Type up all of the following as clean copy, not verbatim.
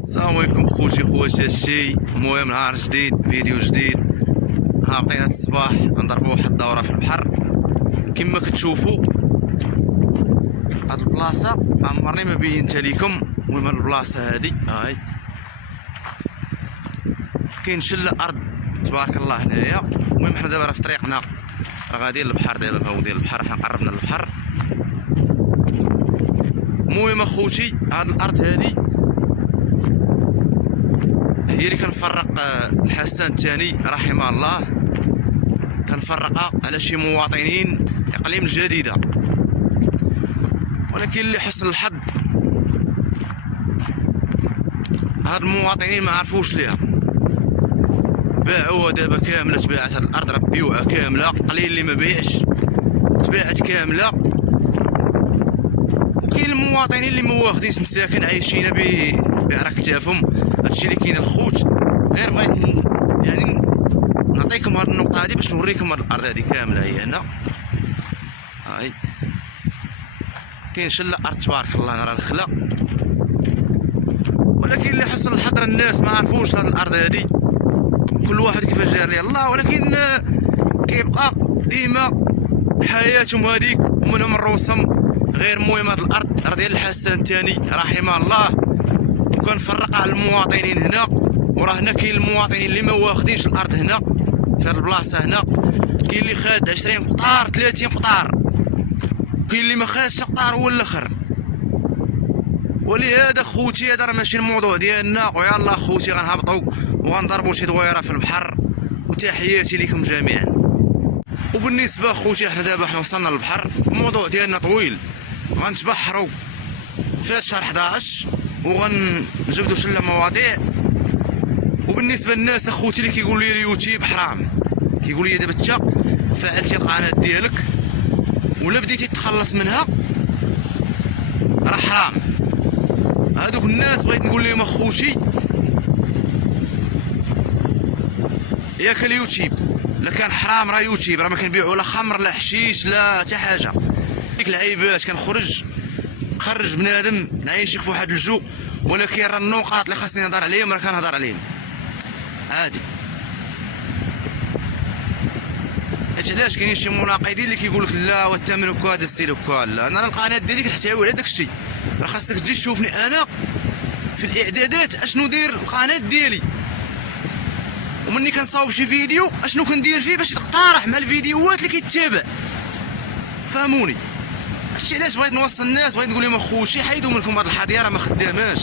السلام عليكم خوتي خواتي. هادشي المهم نهار جديد فيديو جديد. هابطين هاد الصباح غنضربو واحد الدورة في البحر. كما كتشوفوا هاد البلاصة عمرني ما بينتها ليكم. المهم هاد البلاصة هادي هاي كاين شلة ارض تبارك الله هنايا. المهم حنا دابا راه في طريقنا راه غاديين للبحر. دابا الهوا ديال البحر حنا قربنا للبحر. المهم اخوتي هاد الارض هادي هي اللي كنفرق الحسن الثاني رحمه الله، كنفرقها على شي مواطنين اقليم الجديده. ولكن اللي حسن الحظ هاد المواطنين ما عرفوش ليها، باعوها دابا كامله. تباعت هاد الارض راه بيوعه كامله، قليل اللي ما بيعش، تباعت كامله. وكاين المواطنين اللي ما واخدينش مساكن عايشين بعرى كتافهم. هادشي اللي كاين الخوت. غير بغيت يعني نعطيكم هاد النقطه هادي باش نوريكم هاد الارض هادي كامله. هي هنا هاي كاين شله ارض تبارك الله راه الخلا. ولكن اللي حصل الحضره الناس ما عرفوش هاد الارض هادي، كل واحد كيفاش جار ليه الله. ولكن كيبقى ديما حياتهم هذيك ومنهم الروسم. غير المهم هاد الارض راه ديال الحسن الثاني رحمه الله، وكنفرقها على المواطنين هنا. وراه هنا كاين المواطنين اللي ما واخدينش الارض هنا في هاد البلاصه هنا. كاين اللي خاد 20 قطار 30 قطار، كاين اللي ما خادش قطار هو الاخر. ولهذا خوتي هذا راه ماشي الموضوع ديالنا. ويلا خوتي غنهبطوا وغنضربوا شي دويره في البحر. وتحياتي لكم جميعا. وبالنسبه خوتي احنا دابا وصلنا للبحر. الموضوع ديالنا طويل، غنتبحروا في شهر 11 وغنجبدوا شله مواضيع. وبالنسبه للناس اخوتي اللي كيقولوا لي اليوتيوب حرام، كيقول لي دابا انت فعلتي القناه ديالك ولا بديتي تخلص منها راه حرام. هادوك الناس بغيت نقول لهم اخوتي ياك اليوتيوب لا كان حرام راه يوتيوب راه ما كنبيعوا لا خمر لا حشيش لا حتى حاجه. ديك العيبات كنخرج خرج بنادم نعيشك في واحد الجو. ولكن راه النقاط اللي خاصني نهضر عليهم راه كنهضر عليهم عادي. حيت علاش كاينين شي مناقضين اللي كيقول لك لا والثمن وكا هذا السيل وكا. لا انا القناه ديالي كتحتوي على داك الشيء. راه خاصك تجي تشوفني انا في الاعدادات اشنو داير القناه ديالي، ومني كنصاوب شي فيديو اشنو كندير فيه باش تقترح مع الفيديوهات اللي كيتابع. فهموني. هادشي علاش بغيت نوصل الناس. بغيت نقول لهم اخوتي حيدوا منكم هاد الحضيره ما خداماش.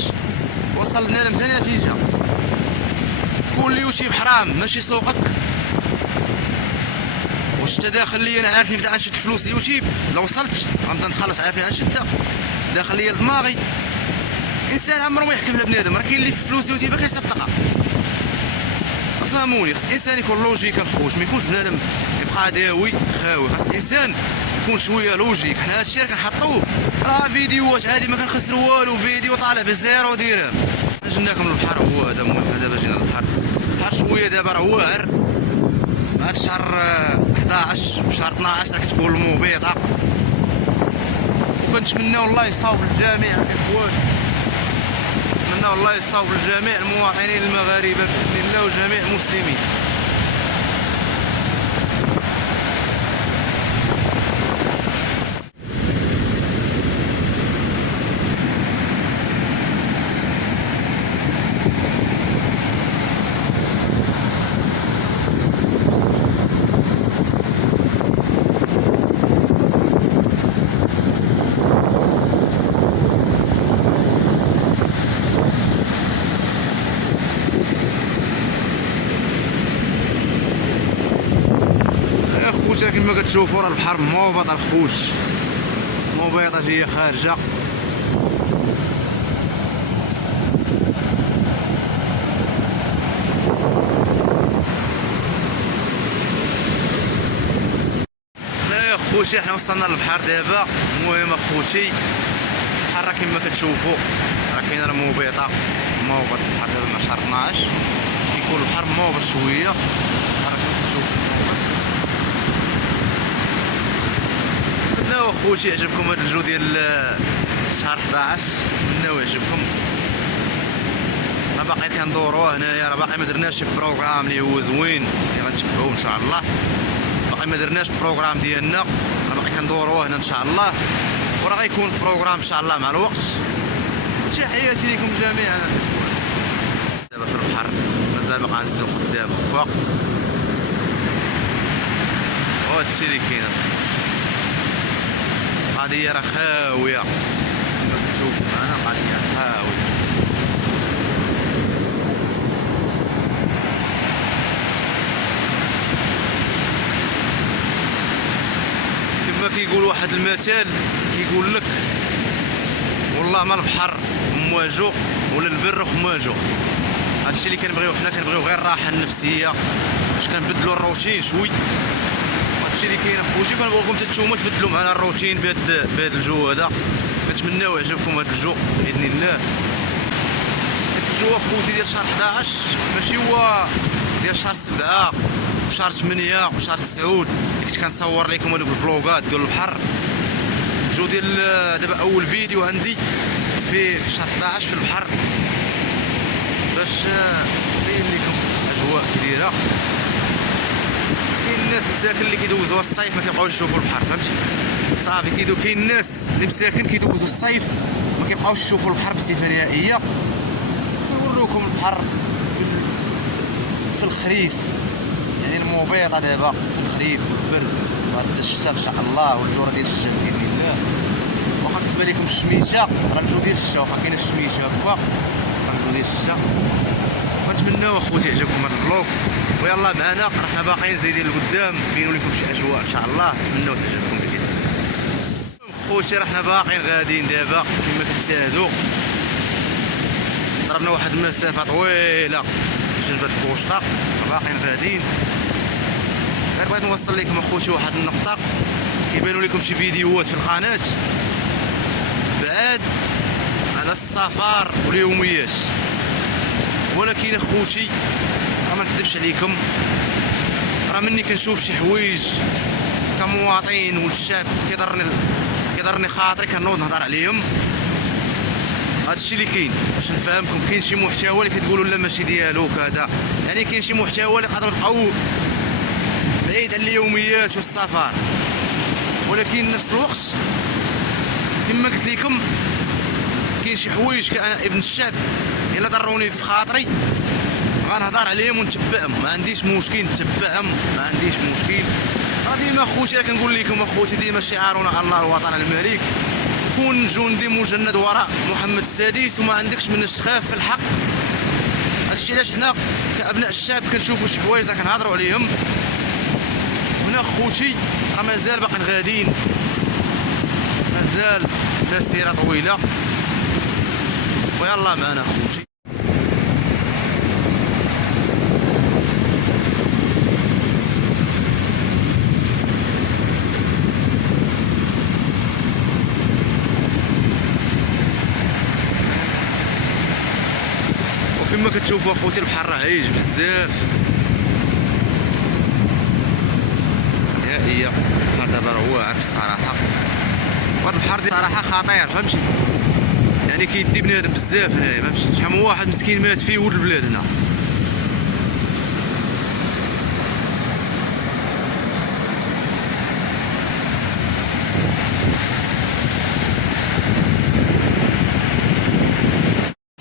وصلنا لهم حتى نتيجه. كل يوتيوب حرام ماشي سوقك. واش انت داخل لي انا عارفني بدا نشد فلوس يوتيوب لو وصلت غنبدا نخلص عارفني غنشدها داخل لي دماغي. انسان عمره ما يحكم لبنادم. راه كاين اللي في فلوس يوتيوب كيصدقها. فهموني. خاص الانسان يكون لوجيك الخوت، ما يكونش بنادم يبقى داوي خاوي. خاص الانسان يكون شويه لوجيك. حنا هادشي اللي كنحطوه راه فيديوهات عادي ما كنخسروا والو. فيديو طالع بزيرو درهم. جيناكم للبحر هو هذا. المهم دابا جينا للبحر. بحال شويه دابا راه واعر. هاد شهر 11 وشهر 12 راه كتكون المبيضه. وكنتمناو الله يصاوب الجميع الاخوان. نتمناو الله يصاوب الجميع المواطنين المغاربه باذن الله وجميع المسلمين. كما كتشوفوا راه البحر موبط الخوش، مبيضه جايه خارجه. لا يا خوتي حنا وصلنا للبحر دابا. المهم اخوتي البحر راه كما كتشوفوا راه كاين راه مبيضه موبط البحر دابا مع شهر 12 كيكون البحر موبط شويه. نتمناو اخوتي يعجبكم هذا الجو ديال شهر 11. نتمناو يعجبكم. باقي كندوروا هنايا، راه باقي ما درناش شي بروغرام اللي هو زوين اللي غنتبعوه ان شاء الله. باقي ما درناش بروغرام ديالنا، راه باقي كندوروا هنا ان شاء الله، وراه غيكون بروغرام ان شاء الله مع الوقت. تحياتي لكم جميعا. دابا في البحر مازال باقي غنزلو قدام هكا، وهادشي اللي كاين. القضيه راه خاويه كما كتشوفوا معنا، القضيه خاويه. كما كيقول واحد المثال كيقول لك والله ما البحر مواجو ولا البر خماجو. هادشي اللي كنبغيو حنا، كنبغيو غير الراحه النفسيه باش كنبدلوا الروتين شوي. هادشي اللي كاين اخوتي، كنبغيكم حتى نتوما تبدلوا معنا الروتين بهذا الجو هذا. كنتمناو يعجبكم هذا الجو باذن الله. الجو اخوتي ديال شهر 11 ماشي هو ديال شهر 7 وشهر 8 وشهر 9 اللي كنت كنصور لكم هذوك الفلوغات ديال البحر. الجو ديال دابا اول فيديو عندي في شهر 11 في البحر باش نبين لكم اجواء كبيره. كاين الناس مساكن اللي كيدوزوا الصيف ما كيبقاوش يشوفوا البحر، فهمتي صافي. كاين الناس اللي مساكن كيدوزوا الصيف ما كيبقاوش يشوفوا البحر بصفه نهائيه. نوريكم البحر في الخريف، يعني المبيضه دابا في الخريف والبرد وهاد الشتا ان شاء الله، والجوره ديال الشتا باذن الله. واخا كتبان لكم الشميشه راه الجو ديال الشتا، واخا كاينه الشميشه هكا راه الجو ديال الشتا. كنتمناو اخوتي يعجبكم هذا الفلوق، ويلا معنا راه حنا باقيين زايدين لقدام نبينوا لكم شي اجواء ان شاء الله. نتمناو تعجبكم بجد اخوتي. راه حنا باقيين غاديين دابا كما كتشاهدوا، ضربنا واحد المسافه طويله جنب هاد البوشطه، باقيين غاديين. غير بغيت نوصل لكم اخوتي واحد النقطه، كيبانوا لكم شي فيديوهات في القناه بعاد على السفر واليوميات، ولكن اخوتي راه ما نكذبش عليكم، راه مني كنشوف شي حوايج كمواطن والشعب كيضرني خاطري كنوض نهضر عليهم. هادشي اللي كاين باش نفهمكم. كاين شي محتوى اللي كتقولوا لا ماشي ديالو كذا، يعني كاين شي محتوى اللي قادر نبقاو بعيد على اليوميات والسفر، ولكن نفس الوقت كما قلت لكم كاين شي حوايج كأنا ابن الشعب الا ضروني في خاطري غنهضر عليهم ونتبعهم، ما عنديش مشكل نتبعهم، ما عنديش مشكل. ديما اخوتي راه كنقول لكم اخوتي ديما شعارنا الله الوطن الملك، كون جندي مجند وراء محمد السادس وما عندكش من الشخاف في الحق. هادشي علاش حنا كابناء الشعب كنشوفوا شي حوايج راه كنهضروا عليهم. هنا اخوتي راه مازال باقيين غاديين، مازال مسيره طويله، ويلا معنا اخوتي. وكما كتشوفوا اخوتي البحر راه عايش بزاف نهائيا. البحر دابا راه واعر الصراحه، وهاد البحر صراحه خطير فهمتي، يعني كيدي بنادم بزاف هنايا فهمتي. شحال من واحد مسكين مات فيه ولد البلاد هنا.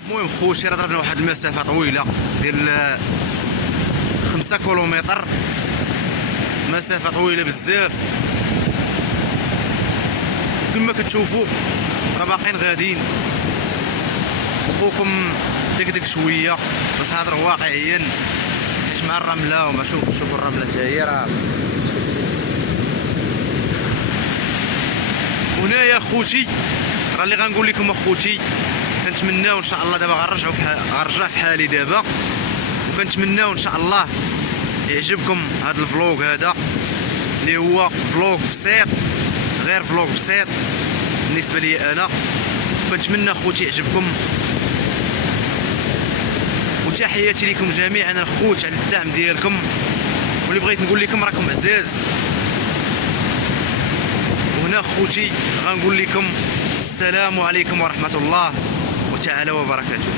المهم خوتي راه ضربنا واحد المسافه طويله ديال 5 كيلومتر، مسافه طويله بزاف. كما كتشوفوا راه باقيين غاديين. اخوكم دقدق شويه باش نهضر واقعيا، حيت مع الرمله وما شوفوا الرمله جايه راه. هنايا اخوتي راه اللي غنقول لكم اخوتي، كنتمناو ان شاء الله دابا غنرجع في حالي دابا، وكنتمناو ان شاء الله يعجبكم هذا الفلوق هذا اللي هو فلوق بسيط، غير فلوق بسيط بالنسبه لي انا. كنتمنى اخوتي يعجبكم، وتحياتي لكم جميعا الخوت على الدعم ديالكم. واللي بغيت نقول لكم راكم عزاز. وهنا خوتي غنقول لكم السلام عليكم ورحمه الله تعالى وبركاته.